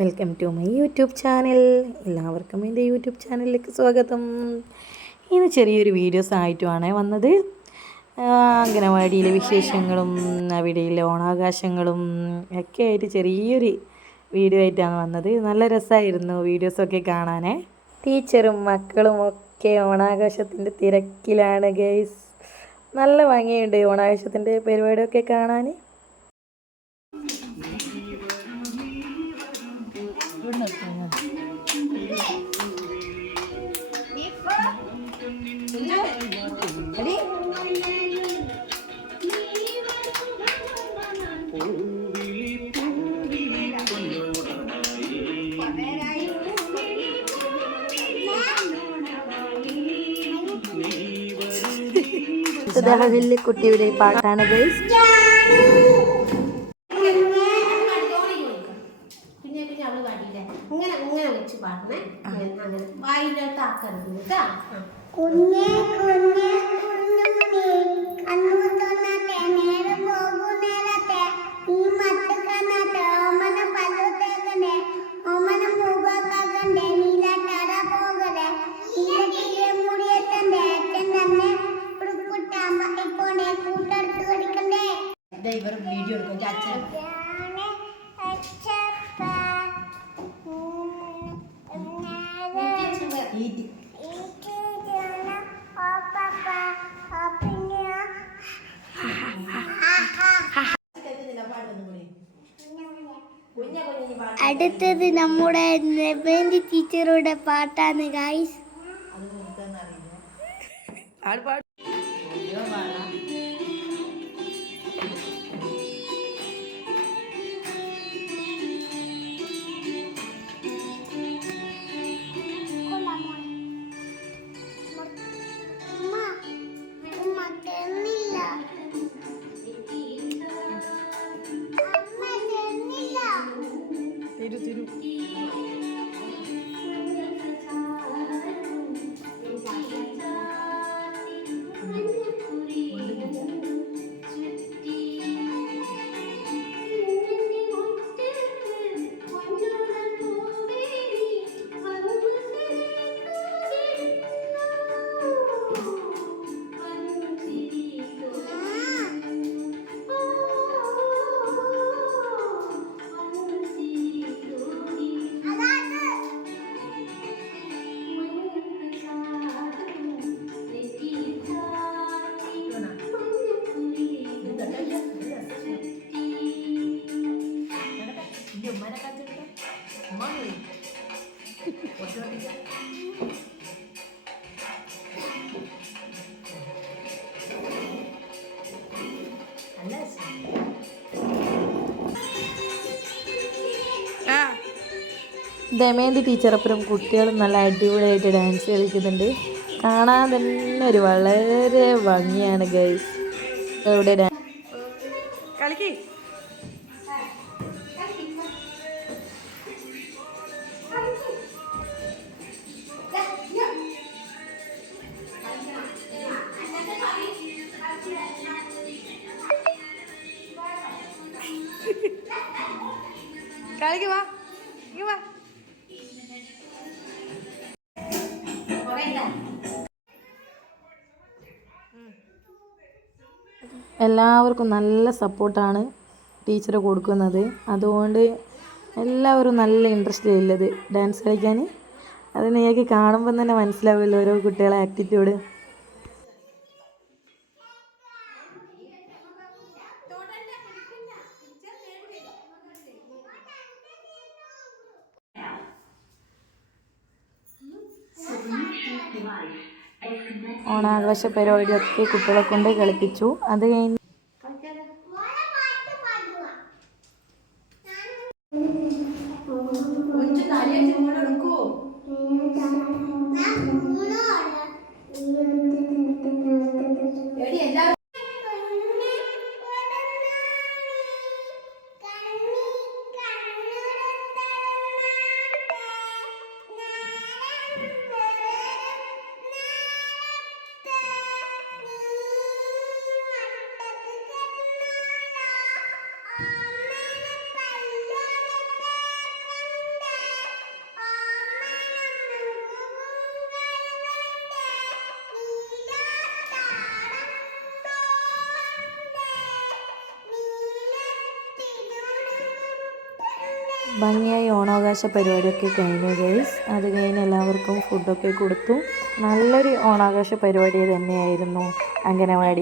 Welcome to my YouTube channel. എല്ലാവർക്കും എൻ്റെ YouTube ചാനലിലേക്ക് സ്വാഗതം. ഇന്ന് ചെറിയൊരു വീഡിയോസ് ആയിട്ടുമാണ് വന്നത്. അംഗനവാടിയിലെ വിശേഷങ്ങളും അവിടെയിലെ ഓണാഘോഷങ്ങളും ഒക്കെ ആയിട്ട് ചെറിയൊരു വീഡിയോ ആയിട്ടാണ് വന്നത്. നല്ല രസമായിരുന്നു വീഡിയോസൊക്കെ കാണാൻ. ടീച്ചറും മക്കളും ഒക്കെ ഓണാഘോഷത്തിൻ്റെ തിരക്കിലാണ് ഗൈസ്. നല്ല ഭംഗിയുണ്ട് ഓണാഘോഷത്തിൻ്റെ പരിപാടിയൊക്കെ കാണാൻ. കുട്ടിയുടെ പാട്ടാണ് ഗൈസ്. ഇങ്ങനെ വെച്ച് പാടണേ. അങ്ങനെ വായിലോട്ട് ആക്കരുത് കേട്ടാ. ഇവർ വീഡിയോ എടുക്കും അച്ഛൻ. അടുത്തത് നമ്മുടെ നെബന്തി ടീച്ചറുടെ പാട്ടാണ് ഗൈസ്. ദമയന്തി ടീച്ചറപ്പുറം കുട്ടികൾ നല്ല അടിപൊളിയായിട്ട് ഡാൻസ് കളിക്കുന്നുണ്ട്. കാണാൻ തന്നെ ഒരു വളരെ ഭംഗിയാണ് ഗൈസ്. ഇവിടെ കളിക്ക് കളിക്ക് വാ വാ. എല്ലാവർക്കും നല്ല സപ്പോർട്ടാണ് ടീച്ചർ കൊടുക്കുന്നത്. അതുകൊണ്ട് എല്ലാവരും നല്ല ഇൻട്രസ്റ്റ് ഉള്ളത് ഡാൻസ് കളിക്കാൻ. അത് നിങ്ങൾക്ക് കാണുമ്പം തന്നെ മനസ്സിലാവുമല്ലോ ഓരോ കുട്ടികളെ ആറ്റിറ്റ്യൂഡ്. ഓണാഘോഷ പരിപാടിയൊക്കെ കുട്ടികളെ കൊണ്ട് കളിപ്പിച്ചു. അത് കഴിഞ്ഞ് ഭംഗിയായി ഓണാഘോഷ പരിപാടിയൊക്കെ കഴിഞ്ഞു ഗൈസ്. അത് കഴിഞ്ഞ് എല്ലാവർക്കും ഫുഡൊക്കെ കൊടുത്തു. നല്ലൊരു ഓണാഘോഷ പരിപാടി തന്നെയായിരുന്നു അംഗനവാടി.